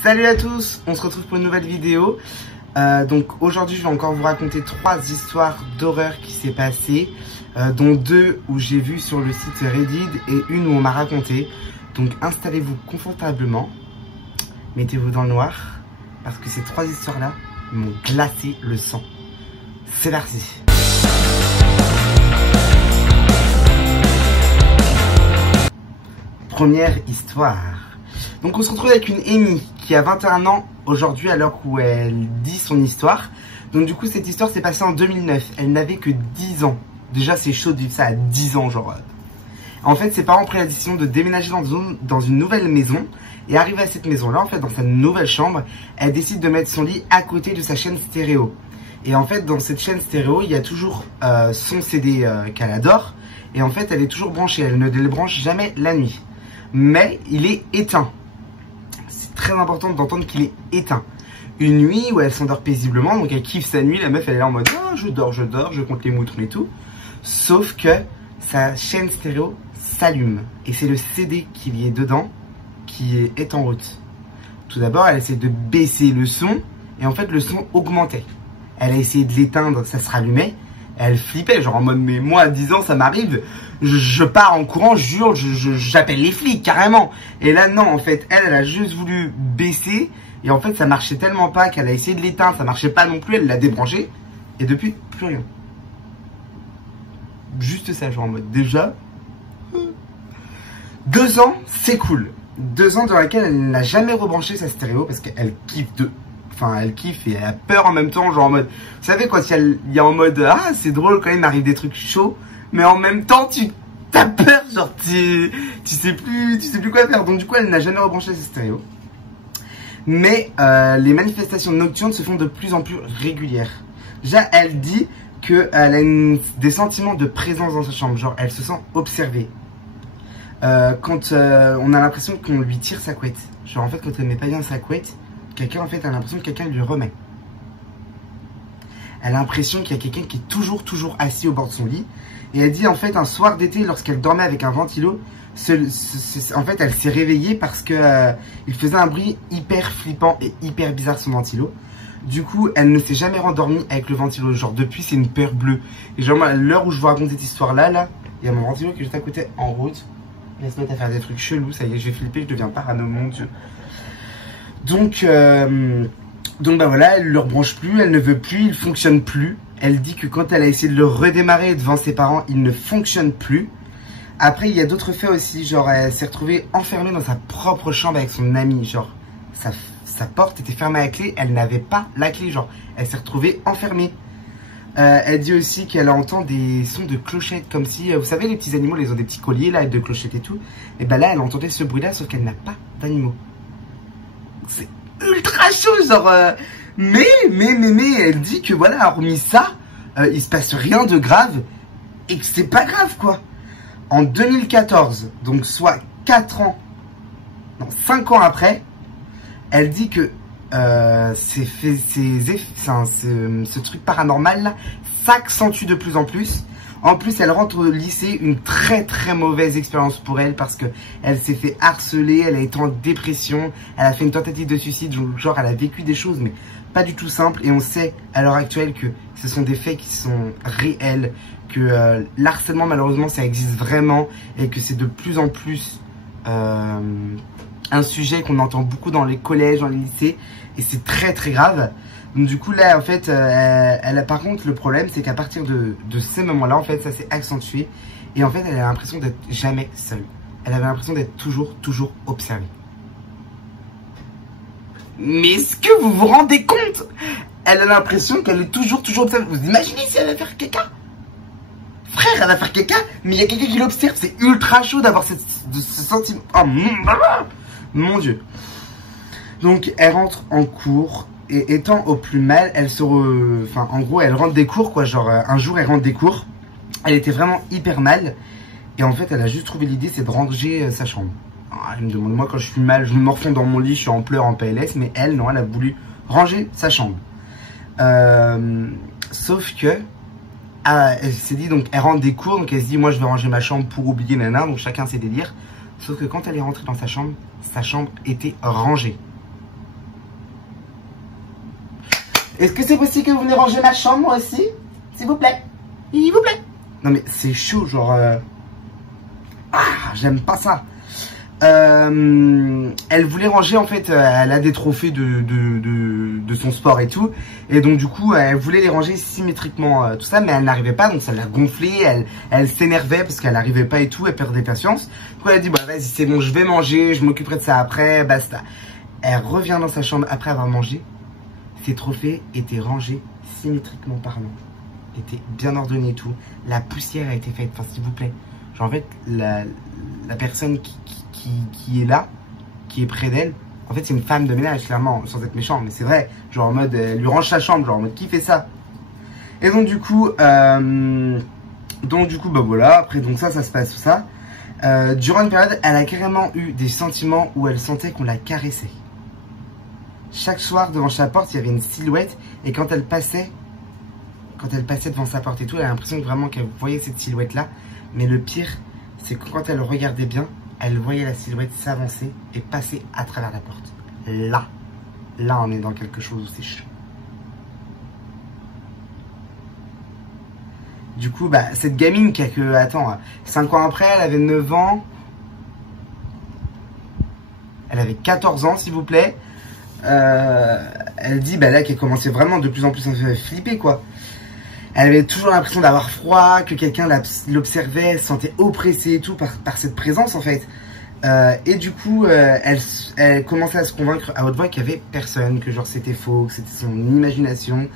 Salut à tous, on se retrouve pour une nouvelle vidéo. Donc aujourd'hui je vais encore vous raconter 3 histoires d'horreur qui s'est passées, dont 2 où j'ai vu sur le site Reddit et une où on m'a raconté. Donc installez-vous confortablement, mettez-vous dans le noir, parce que ces 3 histoires là m'ont glacé le sang. C'est parti. Première histoire. Donc on se retrouve avec une Amy qui a 21 ans aujourd'hui à l'heure où elle dit son histoire. Donc du coup cette histoire s'est passée en 2009. Elle n'avait que 10 ans. Déjà c'est chaud de vivre ça à 10 ans genre. En fait ses parents ont pris la décision de déménager dans une nouvelle maison. Et arrivée à cette maison là, en fait dans sa nouvelle chambre, elle décide de mettre son lit à côté de sa chaîne stéréo. Et en fait dans cette chaîne stéréo il y a toujours son CD qu'elle adore. Et en fait elle est toujours branchée, elle ne le branche jamais la nuit. Mais il est éteint. C'est très important d'entendre qu'il est éteint. Une nuit où elle s'endort paisiblement, donc elle kiffe sa nuit, la meuf elle est là en mode oh, je dors, je compte les moutons et tout. Sauf que sa chaîne stéréo s'allume. Et c'est le CD qu'il y est dedans qui est en route. Tout d'abord elle essaie de baisser le son et en fait le son augmentait. Elle a essayé de l'éteindre, ça se rallumait. Elle flippait, genre en mode mais moi à 10 ans ça m'arrive, je pars en courant, je jure, j'appelle les flics carrément. Et là non en fait, elle a juste voulu baisser et en fait ça marchait tellement pas qu'elle a essayé de l'éteindre, ça marchait pas non plus, elle l'a débranché et depuis plus rien. Juste ça, genre en mode déjà 2 ans c'est cool. 2 ans dans laquelle elle n'a jamais rebranché sa stéréo parce qu'elle kiffe elle kiffe et elle a peur en même temps, genre en mode, vous savez quand il y a en mode, ah c'est drôle quand il m'arrive des trucs chauds, mais en même temps tu as peur, genre tu sais plus quoi faire. Donc du coup elle n'a jamais rebranché ses stéréos. Mais les manifestations nocturnes se font de plus en plus régulières. Déjà elle dit qu'elle a des sentiments de présence dans sa chambre, genre elle se sent observée. Quand on a l'impression qu'on lui tire sa couette, genre en fait quand elle met pas bien sa couette, quelqu'un en fait a l'impression que quelqu'un lui remet. Elle a l'impression qu'il y a quelqu'un qui est toujours assis au bord de son lit. Et elle dit en fait un soir d'été lorsqu'elle dormait avec un ventilo, en fait elle s'est réveillée parce que il faisait un bruit hyper flippant et hyper bizarre son ventilo. Du coup elle ne s'est jamais rendormie avec le ventilo. Genre depuis c'est une peur bleue. Et genre à l'heure où je vous raconte cette histoire là, il y a mon ventilo qui est juste à côté en route. Il va se mettre à faire des trucs chelous. Ça y est, je vais flipper, je deviens parano, mon dieu. Donc bah voilà, elle ne le rebranche plus, elle ne veut plus, il ne fonctionne plus. Elle dit que quand elle a essayé de le redémarrer devant ses parents, il ne fonctionne plus. Après, il y a d'autres faits aussi, genre elle s'est retrouvée enfermée dans sa propre chambre avec son ami. Genre, sa porte était fermée à la clé, elle n'avait pas la clé, genre, elle s'est retrouvée enfermée. Elle dit aussi qu'elle entend des sons de clochettes, comme si, vous savez, les petits animaux, ils ont des petits colliers là, de clochettes et tout. Et bah là, elle entendait ce bruit-là, sauf qu'elle n'a pas d'animaux. C'est ultra chaud, genre, mais elle dit que voilà, hormis ça, il se passe rien de grave et que c'est pas grave quoi. En 2014, donc soit 5 ans après, elle dit que ce truc paranormal là s'accentue de plus en plus. En plus, elle rentre au lycée, une très mauvaise expérience pour elle parce que elle s'est fait harceler, elle a été en dépression, elle a fait une tentative de suicide, genre elle a vécu des choses mais pas du tout simples. Et on sait à l'heure actuelle que ce sont des faits qui sont réels, que l'harcèlement malheureusement ça existe vraiment et que c'est de plus en plus un sujet qu'on entend beaucoup dans les collèges, dans les lycées et c'est très grave. Donc du coup là en fait elle a par contre le problème c'est qu'à partir de ces moments là en fait ça s'est accentué et en fait elle a l'impression d'être jamais seule. Elle avait l'impression d'être toujours observée. Mais est-ce que vous vous rendez compte? Elle a l'impression qu'elle est toujours observée. Vous imaginez si elle va faire caca? Frère, elle va faire caca mais il y a quelqu'un qui l'observe. C'est ultra chaud d'avoir ce sentiment. Oh mon dieu. Donc elle rentre en cours. Et étant au plus mal, en gros, elle rentre des cours, quoi. Genre, un jour, elle rentre des cours. Elle était vraiment hyper mal. Et en fait, elle a juste trouvé l'idée, c'est de ranger sa chambre. Alors, elle me demande, moi, quand je suis mal, je me morfonds dans mon lit, je suis en pleurs, en PLS. Mais elle, non, elle a voulu ranger sa chambre. Sauf que, elle s'est dit, donc, elle rentre des cours. Donc, elle se dit, moi, je vais ranger ma chambre pour oublier, nana. Donc, chacun ses délires. Sauf que quand elle est rentrée dans sa chambre était rangée. Est-ce que c'est possible que vous venez ranger ma chambre, moi aussi? S'il vous plaît. S'il vous plaît. Non mais c'est chaud, genre... Ah, j'aime pas ça. Elle voulait ranger, en fait, elle a des trophées de son sport et tout. Et donc du coup, elle voulait les ranger symétriquement, tout ça, mais elle n'arrivait pas, donc ça l'a gonflé, elle s'énervait parce qu'elle n'arrivait pas et tout, elle perdait patience. Du coup, elle a dit, bah vas-y, c'est bon, je vais manger, je m'occuperai de ça après, basta. Elle revient dans sa chambre après avoir mangé. Ses trophées étaient rangés symétriquement parlant. Étaient bien ordonnés et tout. La poussière a été faite, enfin s'il vous plaît. Genre en fait, la personne qui est là, qui est près d'elle, en fait c'est une femme de ménage, clairement, sans être méchant, mais c'est vrai. Genre en mode, elle lui range sa chambre, genre en mode, qui fait ça? Et donc du coup, bah voilà, après donc ça se passe tout ça. Durant une période, elle a carrément eu des sentiments où elle sentait qu'on la caressait. Chaque soir, devant sa porte, il y avait une silhouette. Et quand elle passait devant sa porte et tout, elle a l'impression vraiment qu'elle voyait cette silhouette-là. Mais le pire, c'est que quand elle regardait bien, elle voyait la silhouette s'avancer et passer à travers la porte. Là, on est dans quelque chose où c'est chaud. Du coup, bah, cette gamine qui a que, attends, 5 ans après, elle avait 9 ans. Elle avait 14 ans, s'il vous plaît. Elle dit bah là qu'elle commençait vraiment de plus en plus à se flipper quoi. Elle avait toujours l'impression d'avoir froid, que quelqu'un l'observait, elle se sentait oppressée et tout par cette présence en fait. Et du coup elle commençait à se convaincre à haute voix qu'il y avait personne, que genre c'était faux, que c'était son imagination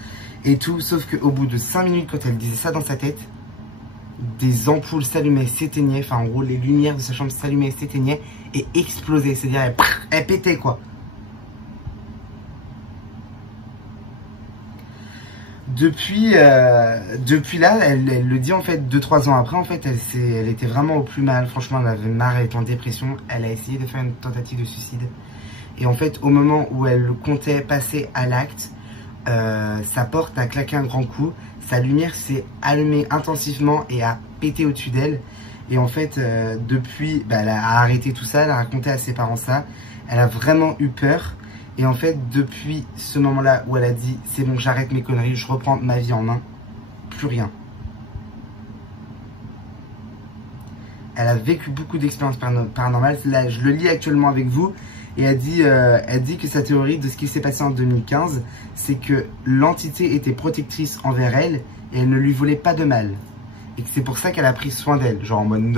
et tout. Sauf qu'au bout de 5 minutes quand elle disait ça dans sa tête, des ampoules s'allumaient, s'éteignaient, enfin en gros les lumières de sa chambre s'allumaient, s'éteignaient et explosaient, c'est-à-dire elle pétait quoi. Depuis là, elle le dit en fait 2-3 ans après, en fait, elle était vraiment au plus mal. Franchement, elle avait marre, elle était en dépression. Elle a essayé de faire une tentative de suicide. Et en fait, au moment où elle comptait passer à l'acte, sa porte a claqué un grand coup. Sa lumière s'est allumée intensivement et a pété au-dessus d'elle. Et en fait, depuis, bah, elle a arrêté tout ça, elle a raconté à ses parents ça. Elle a vraiment eu peur. Et en fait, depuis ce moment-là où elle a dit « c'est bon, j'arrête mes conneries, je reprends ma vie en main », plus rien. Elle a vécu beaucoup d'expériences paranormales. Là, je le lis actuellement avec vous. Et elle dit que sa théorie de ce qui s'est passé en 2015, c'est que l'entité était protectrice envers elle et elle ne lui voulait pas de mal. Et que c'est pour ça qu'elle a pris soin d'elle. Genre en mode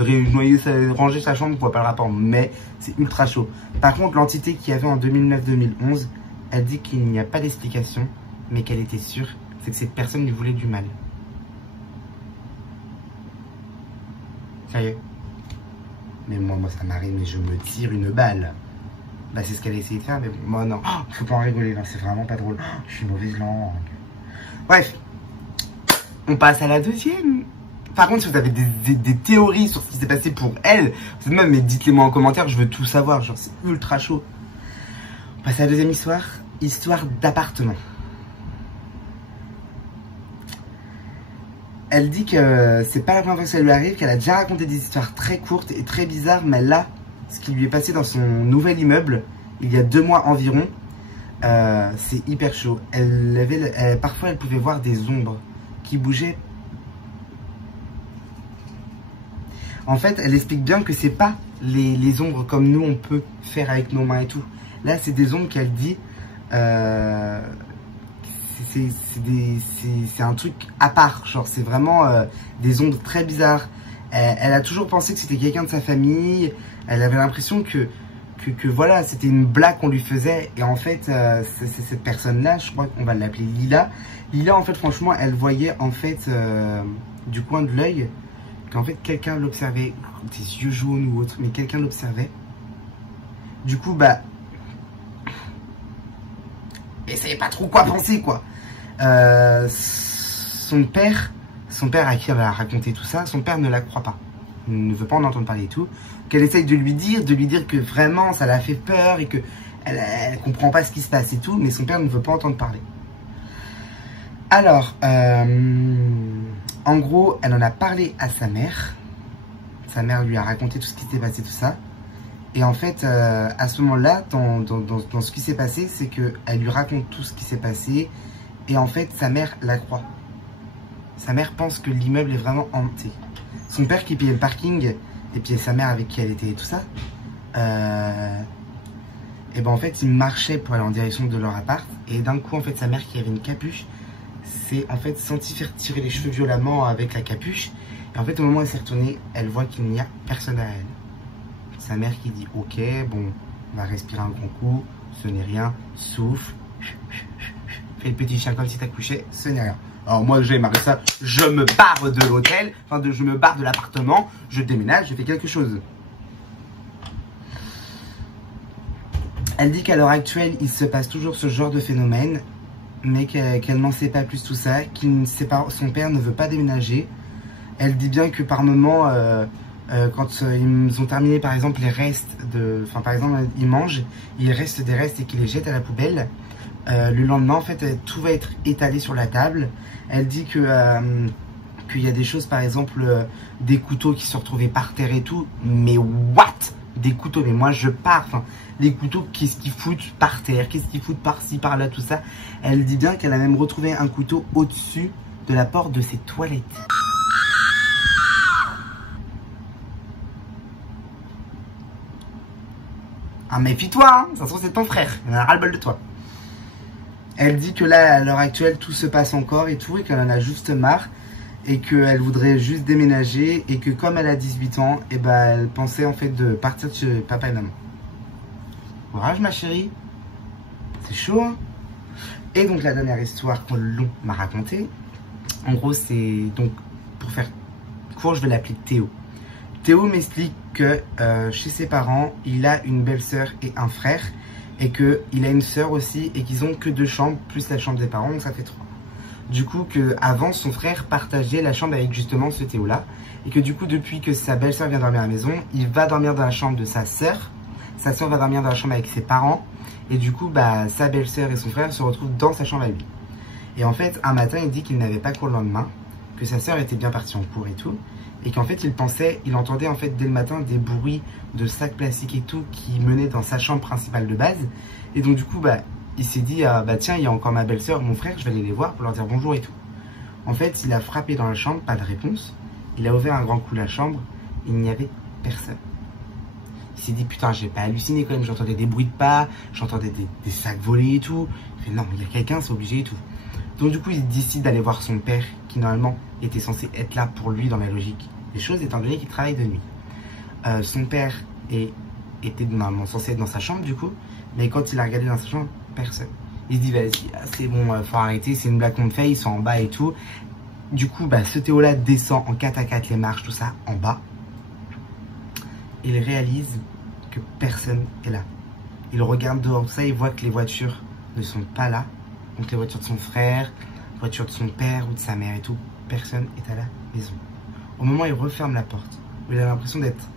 ranger sa chambre, on voit pas le rapport, mais c'est ultra chaud. Par contre, l'entité qu'il y avait en 2009-2011, elle dit qu'il n'y a pas d'explication, mais qu'elle était sûre, c'est que cette personne lui voulait du mal. Sérieux? Mais moi ça m'arrive, mais je me tire une balle. Bah c'est ce qu'elle a essayé de faire, mais bon, moi non. Oh, faut pas en rigoler, là, c'est vraiment pas drôle. Oh, je suis mauvaise langue. Bref, on passe à la deuxième. Par contre, si vous avez des théories sur ce qui s'est passé pour elle, même, mais dites-les moi en commentaire, je veux tout savoir, genre c'est ultra chaud. On passe à la deuxième histoire, histoire d'appartement. Elle dit que c'est pas la première fois que ça lui arrive, qu'elle a déjà raconté des histoires très courtes et très bizarres, mais là, ce qui lui est passé dans son nouvel immeuble, il y a 2 mois environ, c'est hyper chaud. Parfois, elle pouvait voir des ombres qui bougeaient. En fait, elle explique bien que c'est pas les ombres comme nous on peut faire avec nos mains et tout. Là, c'est des ombres qu'elle dit. C'est un truc à part. Genre, c'est vraiment des ombres très bizarres. Elle a toujours pensé que c'était quelqu'un de sa famille. Elle avait l'impression que voilà, c'était une blague qu'on lui faisait. Et en fait, cette personne-là, je crois qu'on va l'appeler Lila. Lila, en fait, franchement, elle voyait en fait du coin de l'œil qu'en fait quelqu'un l'observait, des yeux jaunes ou autre, mais quelqu'un l'observait. Du coup, bah, elle savait pas trop quoi penser, quoi. Son père à qui elle a raconté tout ça, son père ne la croit pas. Il ne veut pas en entendre parler et tout. Qu'elle essaye de lui dire que vraiment ça l'a fait peur et que elle comprend pas ce qui se passe et tout, mais son père ne veut pas entendre parler. Alors, en gros, elle en a parlé à sa mère. Sa mère lui a raconté tout ce qui s'était passé, tout ça. Et en fait, à ce moment-là, dans ce qui s'est passé, c'est qu'elle lui raconte tout ce qui s'est passé. Et en fait, sa mère la croit. Sa mère pense que l'immeuble est vraiment hanté. Son père qui payait le parking, et puis sa mère avec qui elle était et tout ça, et ben en fait, il marchait pour aller en direction de leur appart. Et d'un coup, en fait, sa mère qui avait une capuche, s'est en fait senti faire tirer les cheveux violemment avec la capuche. Et en fait, au moment où elle s'est retournée, elle voit qu'il n'y a personne derrière elle. Sa mère qui dit ok, bon, on va respirer un grand coup, ce n'est rien, souffle, fais le petit chien comme si t'accouchais, ce n'est rien. Alors moi j'ai marqué ça, je me barre de l'hôtel, enfin je me barre de l'appartement, je déménage, je fais quelque chose. Elle dit qu'à l'heure actuelle, il se passe toujours ce genre de phénomène, mais qu'elle n'en sait pas plus tout ça, son père ne veut pas déménager. Elle dit bien que par moment, quand ils ont terminé par exemple les restes enfin par exemple ils mangent, il reste des restes et qu'ils les jettent à la poubelle. Le lendemain en fait tout va être étalé sur la table. Elle dit que qu'il y a des choses par exemple des couteaux qui se retrouvaient par terre et tout, mais what, des couteaux, mais moi je pars, enfin les couteaux, qu'est-ce qu'ils foutent par terre, qu'est-ce qu'ils foutent par-ci par-là, tout ça. Elle dit bien qu'elle a même retrouvé un couteau au-dessus de la porte de ses toilettes. Ah méfie-toi, hein, ça se trouve c'est ton frère, il en a ras-le-bol de toi. Elle dit que là, à l'heure actuelle, tout se passe encore et tout, et qu'elle en a juste marre, et qu'elle voudrait juste déménager, et que comme elle a 18 ans, et ben elle pensait en fait de partir de chez papa et maman. Courage ma chérie, c'est chaud hein. Et donc la dernière histoire que l'on m'a racontée, en gros c'est donc, pour faire court, je vais l'appeler Théo. Théo m'explique que chez ses parents, il a une belle-sœur et un frère, et qu'il a une sœur aussi, et qu'ils ont que 2 chambres, plus la chambre des parents, donc ça fait 3. Du coup, avant son frère partageait la chambre avec justement ce Théo-là, et que du coup, depuis que sa belle-sœur vient dormir à la maison, il va dormir dans la chambre de sa sœur va dormir dans la chambre avec ses parents, et du coup, bah, sa belle-sœur et son frère se retrouvent dans sa chambre à lui. Et en fait, un matin, il dit qu'il n'avait pas cours le lendemain, que sa sœur était bien partie en cours et tout, et qu'en fait il entendait en fait dès le matin des bruits de sacs plastiques et tout qui menaient dans sa chambre principale de base. Et donc du coup bah il s'est dit bah tiens, il y a encore ma belle-sœur, mon frère, je vais aller les voir pour leur dire bonjour et tout. En fait il a frappé dans la chambre, pas de réponse. Il a ouvert un grand coup la chambre, il n'y avait personne. Il s'est dit putain, j'ai pas halluciné quand même, j'entendais des bruits de pas, j'entendais des sacs volés et tout. Il fait non, il y a quelqu'un, c'est obligé et tout. Donc du coup il décide d'aller voir son père qui normalement était censé être là pour lui dans la logique des choses étant donné qu'il travaille de nuit. Son père était normalement censé être dans sa chambre du coup, mais quand il a regardé dans sa chambre, personne. Il se dit vas-y, c'est bon, faut arrêter, c'est une blague qu'on me fait, ils sont en bas et tout. Du coup bah, ce Théo là descend en 4x4 les marches, tout ça, en bas. Il réalise que personne est là. Il regarde dehors, tout ça, il voit que les voitures ne sont pas là. Donc les voitures de son frère, les voitures de son père ou de sa mère et tout, personne est à la maison. Au moment où il referme la porte, où il a l'impression d'être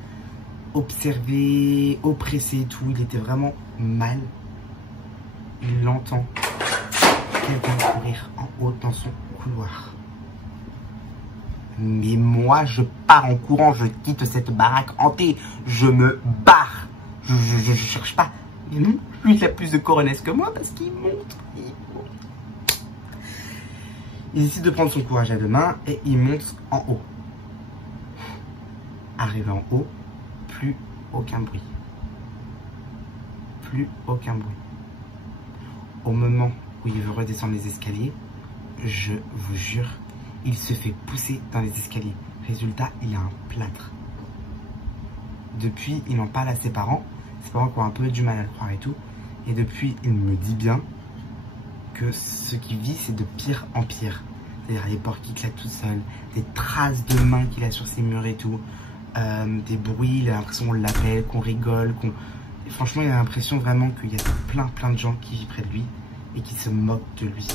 observé, oppressé et tout, il était vraiment mal. Il entend quelqu'un courir en haut dans son couloir. Mais moi, je pars en courant, je quitte cette baraque hantée, je me barre. Je cherche pas. Mais non, lui, il a plus de coronesses que moi parce qu'il monte. Il décide de prendre son courage à deux mains et il monte en haut. Arrivé en haut, plus aucun bruit. Plus aucun bruit. Au moment où il veut redescendre les escaliers, je vous jure, il se fait pousser dans les escaliers. Résultat, il a un plâtre. Depuis, il en parle à ses parents qui ont un peu du mal à le croire et tout. Et depuis, il me dit bien que ce qu'il vit, c'est de pire en pire. C'est-à-dire les portes qui claquent toutes seules, des traces de mains qu'il a sur ses murs et tout, des bruits, il a l'impression qu'on l'appelle, qu'on rigole, Et franchement, il a l'impression vraiment qu'il y a plein de gens qui vivent près de lui et qui se moquent de lui.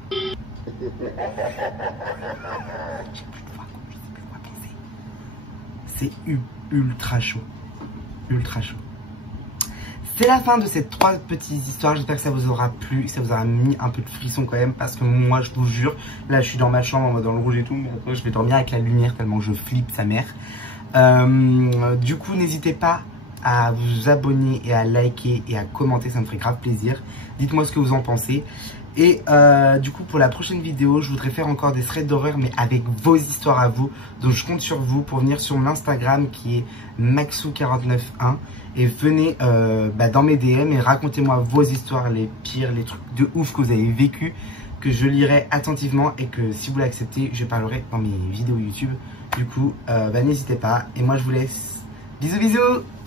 J'ai plus de voix, je sais plus quoi penser. C'est ultra chaud. Ultra chaud. C'est la fin de ces 3 petites histoires. J'espère que ça vous aura plu, que ça vous aura mis un peu de frisson quand même. Parce que moi, je vous jure, là, je suis dans ma chambre, dans le rouge et tout. Mais après, je vais dormir avec la lumière tellement je flippe sa mère. Du coup, n'hésitez pas à vous abonner et à liker et à commenter, ça me ferait grave plaisir. Dites-moi ce que vous en pensez. Et du coup pour la prochaine vidéo, je voudrais faire encore des threads d'horreur mais avec vos histoires à vous. Donc je compte sur vous pour venir sur mon Instagram qui est maxou491 et venez dans mes DM et racontez-moi vos histoires les pires, les trucs de ouf que vous avez vécu, que je lirai attentivement et que si vous l'acceptez, je parlerai dans mes vidéos YouTube. Du coup, n'hésitez pas et moi je vous laisse. Bisous bisous.